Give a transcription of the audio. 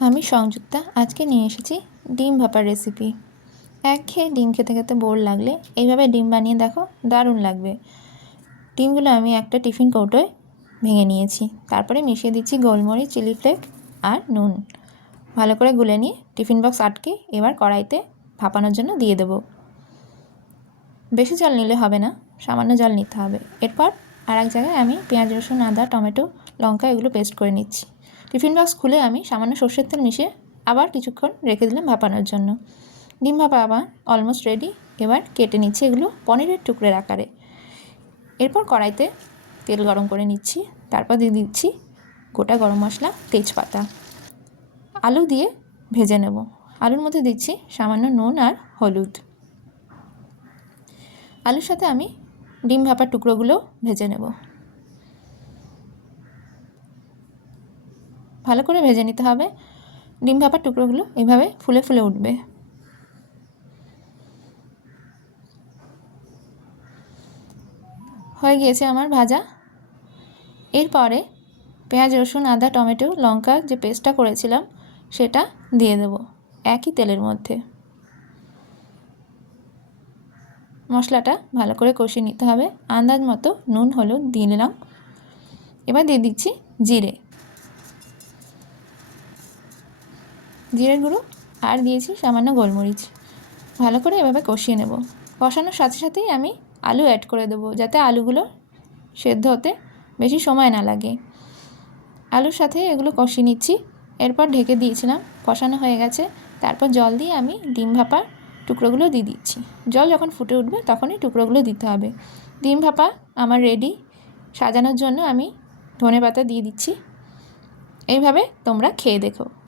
আমি সংযুক্তা আজকে নিয়ে এসেছি ডিম ভাপার রেসিপি। একঘেয়ে ডিম খেতে খেতে বোর লাগলে এইভাবে ডিম বানিয়ে দেখো, দারুণ লাগবে। ডিমগুলো আমি একটা টিফিন কৌটোয় ভেঙে নিয়েছি, তারপরে মিশিয়ে দিচ্ছি গোলমরিচ, চিলি ফ্লেক্স আর নুন। ভালো করে গুলে নিয়ে টিফিন বক্স আটকে এবার কড়াইতে ভাপানোর জন্য দিয়ে দেবো। বেশি জল নিলে হবে না, সামান্য জল নিতে হবে। এরপর আর এক জায়গায় আমি পেঁয়াজ, রসুন, আদা, টমেটো, লঙ্কা এগুলো পেস্ট করে নিচ্ছি। টিফিন বক্স খুলে আমি সামান্য সর্ষের তেল মিশিয়ে আবার কিছুক্ষণ রেখে দিলাম ভাপানোর জন্য। ডিম ভাপা আমার অলমোস্ট রেডি। এবার কেটে নিচ্ছি এগুলো পনিরের টুকরোর আকারে। এরপর কড়াইতে তেল গরম করে নিচ্ছি, তারপর দিয়ে দিচ্ছি গোটা গরম মশলা, তেজপাতা। আলু দিয়ে ভেজে নেব। আলুর মধ্যে দিচ্ছি সামান্য নুন আর হলুদ। আলুর সাথে আমি ডিম ভাপার টুকরোগুলো ভেজে নেব। ভালো করে ভেজে নিতে হবে। ডিম ভাপার টুকরোগুলো এইভাবে ফুলে ফুলে উঠবে। হয়ে গিয়েছে আমার ভাজা। এরপরে পেঁয়াজ, রসুন, আদা, টমেটো, লঙ্কা যে পেস্টটা করেছিলাম সেটা দিয়ে দেব একই তেলের মধ্যে। মশলাটা ভালো করে কষিয়ে নিতে হবে। আন্দাজ মতো নুন, হলুদ দিয়ে নিলাম। এবার দিয়ে দিচ্ছি জিরের গুঁড়ো আর দিয়েছি সামান্য গোলমরিচ। ভালো করে এভাবে কষিয়ে নেব। কষানোর সাথে সাথেই আমি আলু অ্যাড করে দেবো, যাতে আলুগুলো সেদ্ধ হতে বেশি সময় না লাগে। আলুর সাথে এগুলো কষিয়ে নিচ্ছি। এরপর ঢেকে দিয়েছিলাম, কষানো হয়ে গেছে। তারপর জল দিয়ে আমি ডিম ভাপার টুকরোগুলো দিয়ে দিচ্ছি। জল যখন ফুটে উঠবে তখনই টুকরোগুলো দিতে হবে। ডিম ভাপা আমার রেডি। সাজানোর জন্য আমি ধনেপাতা দিয়ে দিচ্ছি। এইভাবে তোমরা খেয়ে দেখো।